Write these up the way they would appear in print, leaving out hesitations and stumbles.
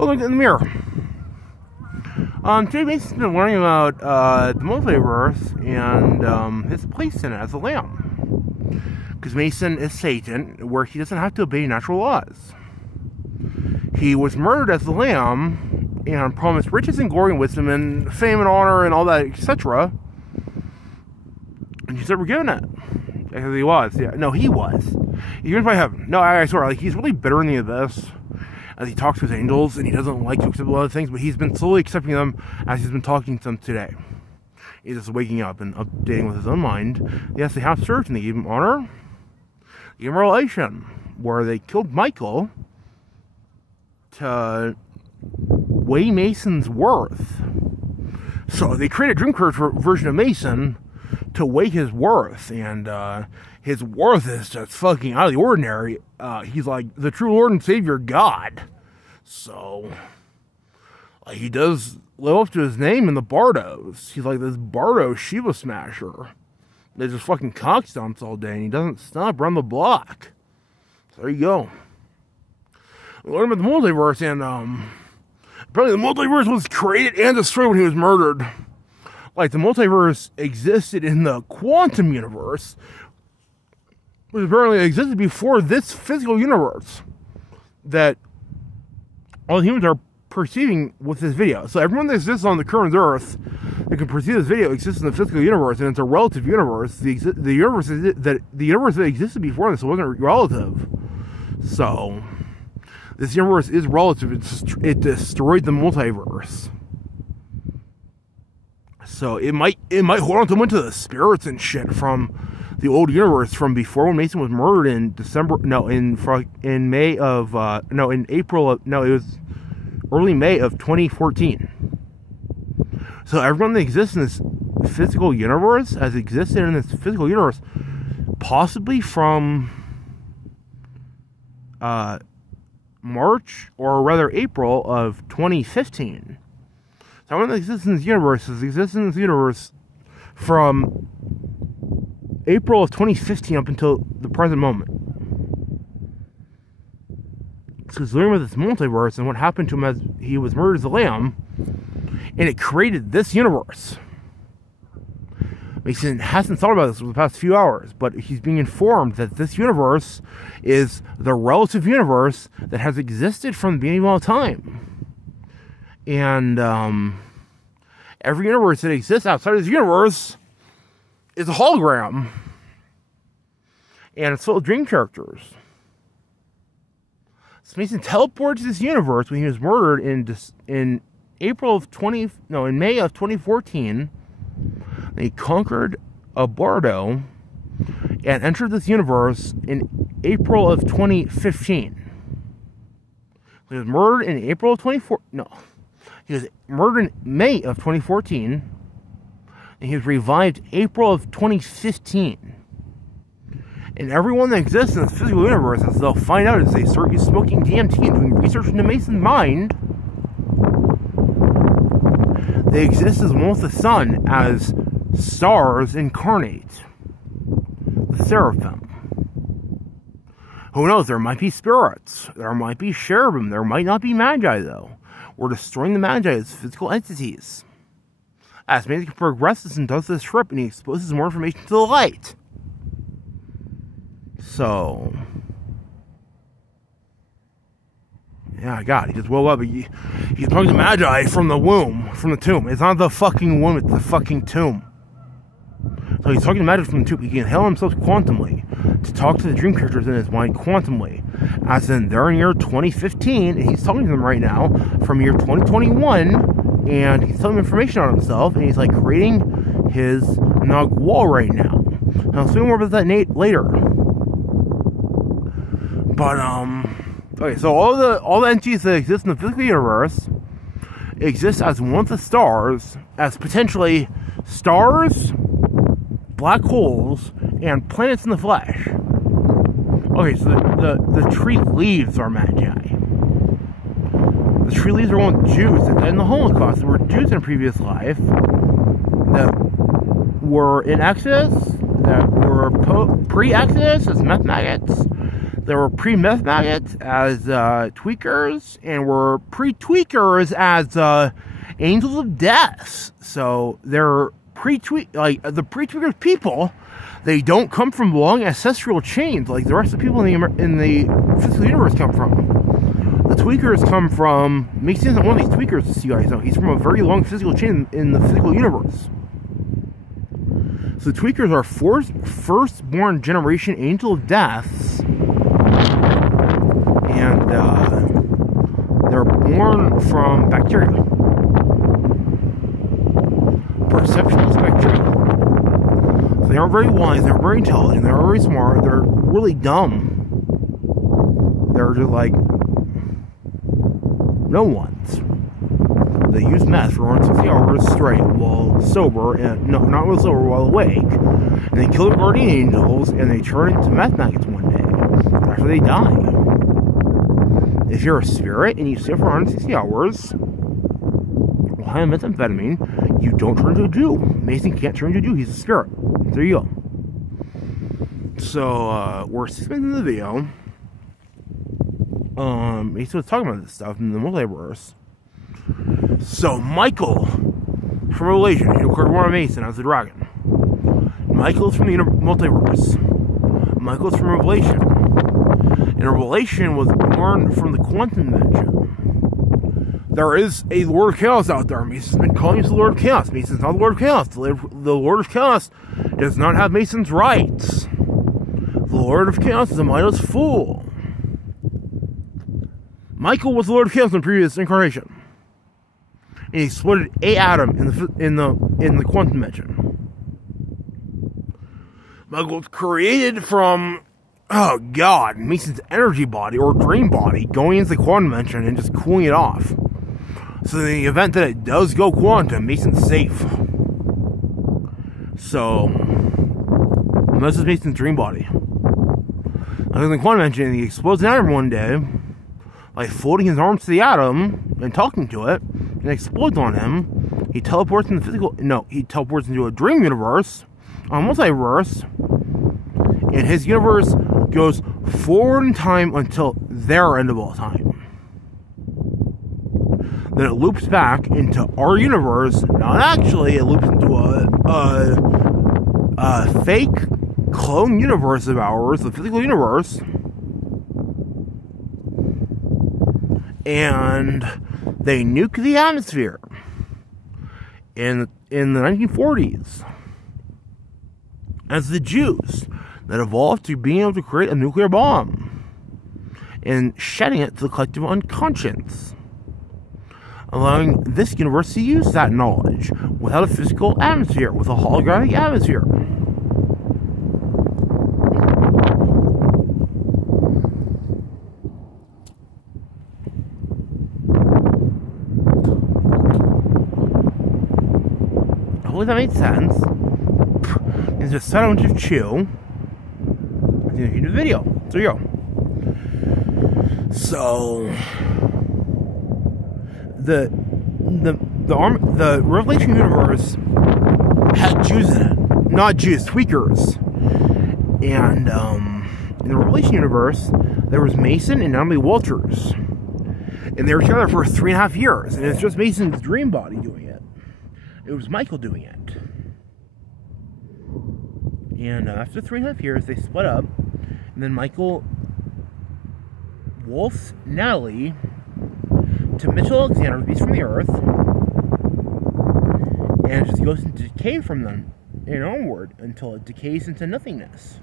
Oh, look in the mirror. Today Mason's been learning about the multiverse and his place in it as a lamb. Because Mason is Satan, where he doesn't have to obey natural laws. He was murdered as the lamb and promised riches and glory and wisdom and fame and honor and all that, etc. And he's never given it. Because he was. Yeah, no, he was. He's going to heaven. No, I swear, like, he's really bitter in the abyss as he talks to his angels, and he doesn't like to accept a lot of things, but he's been slowly accepting them as he's been talking to them today. He's just waking up and updating with his own mind. Yes, they have served, and they gave him honor. They gave him revelation, where they killed Michael to weigh Mason's worth. So they created a Dreamcatcher version of Mason to weigh his worth, and his worth is just fucking out of the ordinary. He's like the true Lord and Savior God. So, he does live up to his name in the Bardos. He's like this Bardo Shiva smasher that just fucking cock stomps all day, and he doesn't stop around the block. So there you go. We learned about the multiverse, and apparently the multiverse was created and destroyed when he was murdered. Like, the multiverse existed in the quantum universe, which apparently existed before this physical universe that all humans are perceiving with this video. So everyone that exists on the current Earth that can perceive this video exists in the physical universe, and it's a relative universe. The universe that existed before this wasn't relative. So this universe is relative. It destroyed the multiverse. So it might hold on to the spirits and shit from the old universe from before when Mason was murdered in early May of 2014. So everyone that exists in this physical universe has existed in this physical universe possibly from March, or rather April of 2015. So everyone that exists in this universe has existed in this universe from April of 2015 up until the present moment. So he's learning about this multiverse and what happened to him as he was murdered as a lamb, and it created this universe. Mason hasn't thought about this for the past few hours, but he's being informed that this universe is the relative universe that has existed from the beginning of all time. And every universe that exists outside of this universe is a hologram, and it's full of dream characters. So Mason teleported to this universe when he was murdered in May of 2014. And he conquered a Bardo and entered this universe in April of 2015. He was murdered in April of 2014. No, he was murdered in May of 2014. And he was revived April of 2015. And everyone that exists in this physical universe, as they'll find out as they start smoking DMT and doing research into Mason's mind, they exist as one with the sun, as stars incarnate, the seraphim. Who knows, there might be spirits, there might be cherubim, there might not be magi though. We're destroying the magi as physical entities. As Mason progresses and does this trip, and he exposes more information to the light. So, yeah, God, he just woke up. He's talking to Magi from the womb, from the tomb. It's not the fucking womb, it's the fucking tomb. So he's talking to Magi from the tomb. He can hail himself quantumly to talk to the dream characters in his mind quantumly. As in, they're in year 2015, and he's talking to them right now from year 2021, and he's telling them information on himself, and he's like creating his Nog wall right now. And I'll speak more about that later. But, okay, so all the entities that exist in the physical universe exist as one of the stars, as potentially stars, black holes, and planets in the flesh. Okay, so the tree leaves are magi. The tree leaves are one of Jews that died in the Holocaust. There were Jews in a previous life that were in Exodus, that were pre-Exodus as meth maggots, There were pre-meth maggots as tweakers, and were pre-tweakers as angels of death. So they're like the pre-tweakers people. They don't come from long ancestral chains like the rest of the people in the physical universe come from. The tweakers come from. Mason isn't one of these tweakers, as you guys know. He's from a very long physical chain in the physical universe. So the tweakers are firstborn generation angel of deaths. And they're born from bacteria. Perceptionless bacteria. So they aren't very wise, they're very intelligent, they're very smart, they're really dumb. They're just like no ones. They use meth for 160 hours straight while sober, and no, not while sober, while awake. And they kill the guardian angels, and they turn into meth maggots one day after they die. If you're a spirit and you sleep for 160 hours while high on methamphetamine, you don't turn into a Jew. Mason can't turn into a Jew, he's a spirit. There you go. So, we're 6 minutes into the video. Mason was talking about this stuff in the multiverse. So, Michael from Revelation, he occurred War of Mason as a dragon. Michael's from the multiverse. Michael's from Revelation. And Revelation was born from the quantum dimension. There is a Lord of Chaos out there. Mason's been calling him the Lord of Chaos. Mason's not the Lord of Chaos. The Lord of Chaos does not have Mason's rights. The Lord of Chaos is a mindless fool. Michael was the Lord of Chaos in the previous incarnation. And he exploded a atom in the quantum dimension. Michael was created from, oh god, Mason's energy body or dream body going into the quantum dimension and just cooling it off. So in the event that it does go quantum, Mason's safe. So this is Mason's dream body. Like in the quantum dimension, he explodes an atom one day by folding his arms to the atom and talking to it, and it explodes on him. He teleports in the physical. No, he teleports into a dream universe, a multiverse, and his universe goes forward in time until their end of all time. Then it loops back into our universe. Not actually, it loops into a fake clone universe of ours, the physical universe. And they nuke the atmosphere in the 1940s as the Jews that evolved to being able to create a nuclear bomb and shedding it to the collective unconscious, allowing this universe to use that knowledge without a physical atmosphere, with a holographic atmosphere. Hopefully that made sense. It's just so to chew. At the end of the video. There you go. So the Revelation universe had Jews in it, not Jews, tweakers. And in the Revelation universe, there was Mason and Emily Walters, and they were together for 3.5 years. And it's just Mason's dream body doing it. It was Michael doing it. And after 3.5 years, they split up. And then Michael wolfs Natalie to Mitchell Alexander, the Beast from the Earth, and it just goes into decay from them and onward until it decays into nothingness.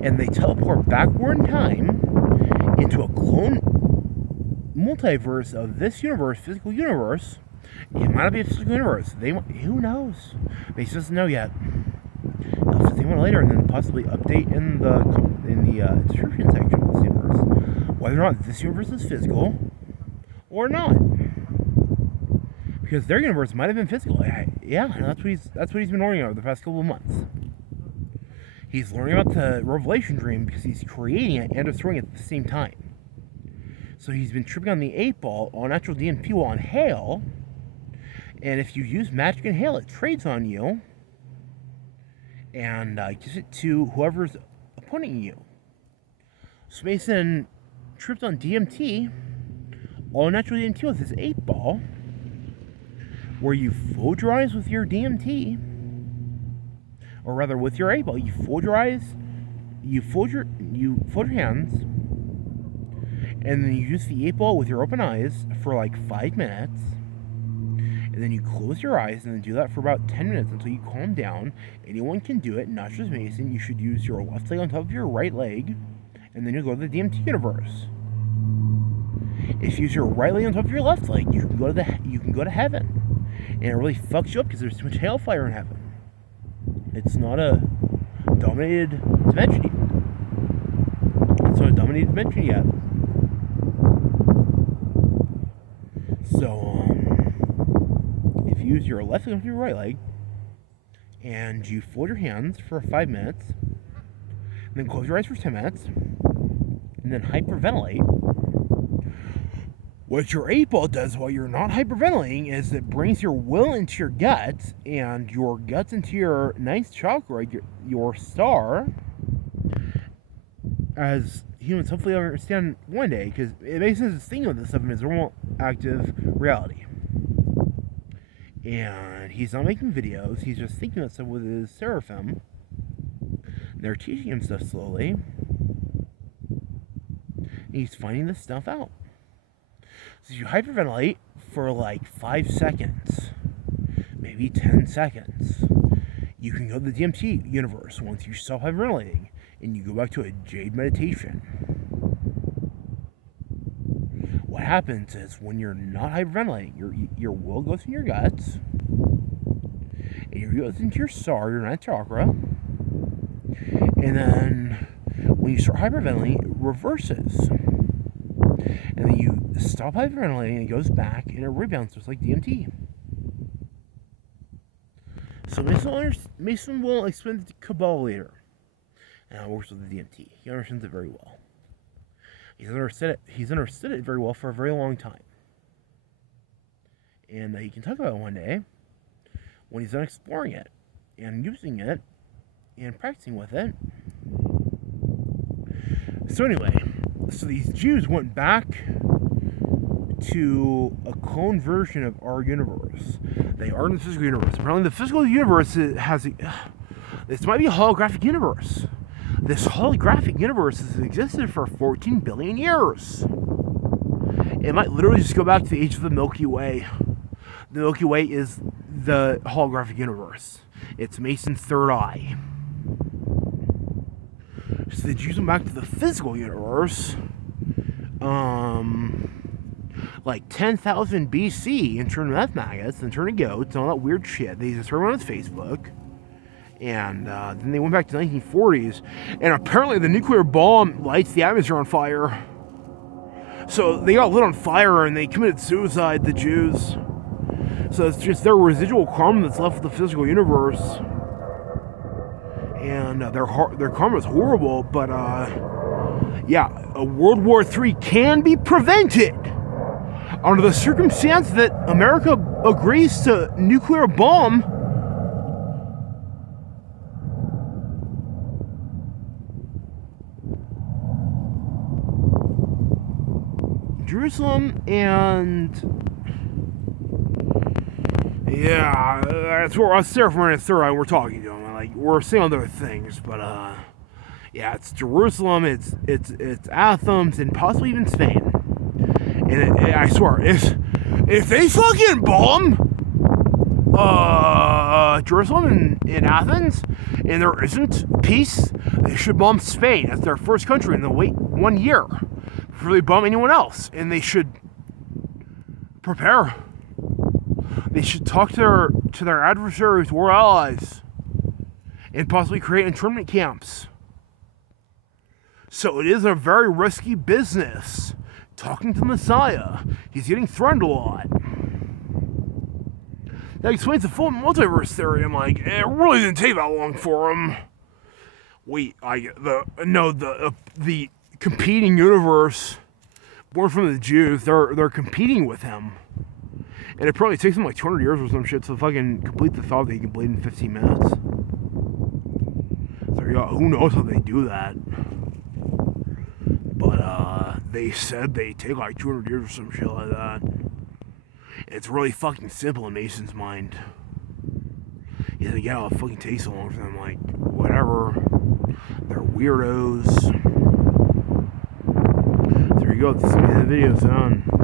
And they teleport backward in time into a clone multiverse of this universe, physical universe. It might not be a physical universe. Who knows? They just doesn't know yet. They'll think about it later, and then possibly update in the description section of this universe whether or not this universe is physical or not. Because their universe might have been physical. Yeah, that's what he's been learning over the past couple of months. He's learning about the Revelation dream because he's creating it and destroying it at the same time. So he's been tripping on the 8-ball on natural DMP on Hail. And if you use magic and Hail, it trades on you. And gives it to whoever's opponent you. So Mason tripped on DMT, all natural DMT with his 8-ball, where you fold your eyes with your DMT, or rather with your 8-ball. You fold your eyes, you fold your hands, and then you use the 8-ball with your open eyes for like 5 minutes. And then you close your eyes and then do that for about 10 minutes until you calm down. Anyone can do it, not just Mason. You should use your left leg on top of your right leg, and then you'll go to the DMT universe. If you use your right leg on top of your left leg, you can go to heaven. And it really fucks you up because there's too much hellfire in heaven. It's not a dominated dimension yet. It's not a dominated dimension yet. So, if you use your left leg with your right leg, and you fold your hands for 5 minutes, and then close your eyes for 10 minutes, and then hyperventilate, what your 8-ball does while you're not hyperventilating is it brings your will into your guts, and your guts into your 9th chakra, your star, as humans hopefully understand one day, because it makes sense to think of this stuff in its normal, active reality. And he's not making videos, he's just thinking of stuff with his seraphim. They're teaching him stuff slowly. And he's finding this stuff out. So you hyperventilate for like 5 seconds, maybe 10 seconds. You can go to the DMT universe once you stop hyperventilating, and you go back to a jade meditation. What happens is when you're not hyperventilating, your will goes in your guts, and your will goes into your star, your 9th chakra, and then when you start hyperventilating, it reverses. And then you stop hyperventilating, and it goes back, and it rebounds just like DMT. So Mason will explain the Kabbalah later, and how it works with the DMT. He understands it very well. He's understood it very well for a very long time. And he can talk about it one day when he's done exploring it and using it and practicing with it. So anyway, so these Jews went back to a clone version of our universe. They are in the physical universe. Apparently the physical universe has this might be a holographic universe. This holographic universe has existed for 14 billion years. It might literally just go back to the age of the Milky Way. The Milky Way is the holographic universe. It's Mason's third eye. So the Jews went back to the physical universe, like 10,000 BC, and turned meth maggots and turned goats and all that weird shit. They just threw it on his Facebook. And then they went back to the 1940s, and apparently the nuclear bomb lights the atmosphere on fire. So they got lit on fire and they committed suicide, the Jews. So it's just their residual karma that's left with the physical universe. And their karma is horrible, but yeah, a World War III can be prevented under the circumstance that America agrees to nuclear bomb. Jerusalem, and yeah, that's where us there for a third eye we're talking to them. Like, we're saying other things, but yeah, it's Jerusalem, it's Athens, and possibly even Spain. And I swear, if they fucking bomb Jerusalem and Athens, and there isn't peace, they should bomb Spain as their first country, and they'll wait 1 year before they bomb anyone else. And they should prepare. They should talk to their adversaries, war allies, and possibly create internment camps. So it is a very risky business. Talking to Messiah, he's getting threatened a lot. That explains the full multiverse theory. I'm like, it really didn't take that long for him. Wait, the competing universe, born from the Jews, they're competing with him. And it probably takes him like 200 years or some shit to fucking complete the thought that he completed in 15 minutes. So yeah, who knows how they do that. they said they take like 200 years or some shit like that. It's really fucking simple in Mason's mind. He's like, yeah, it fucking takes so long for them. Like, whatever. They're weirdos. There you go. This is the video's done.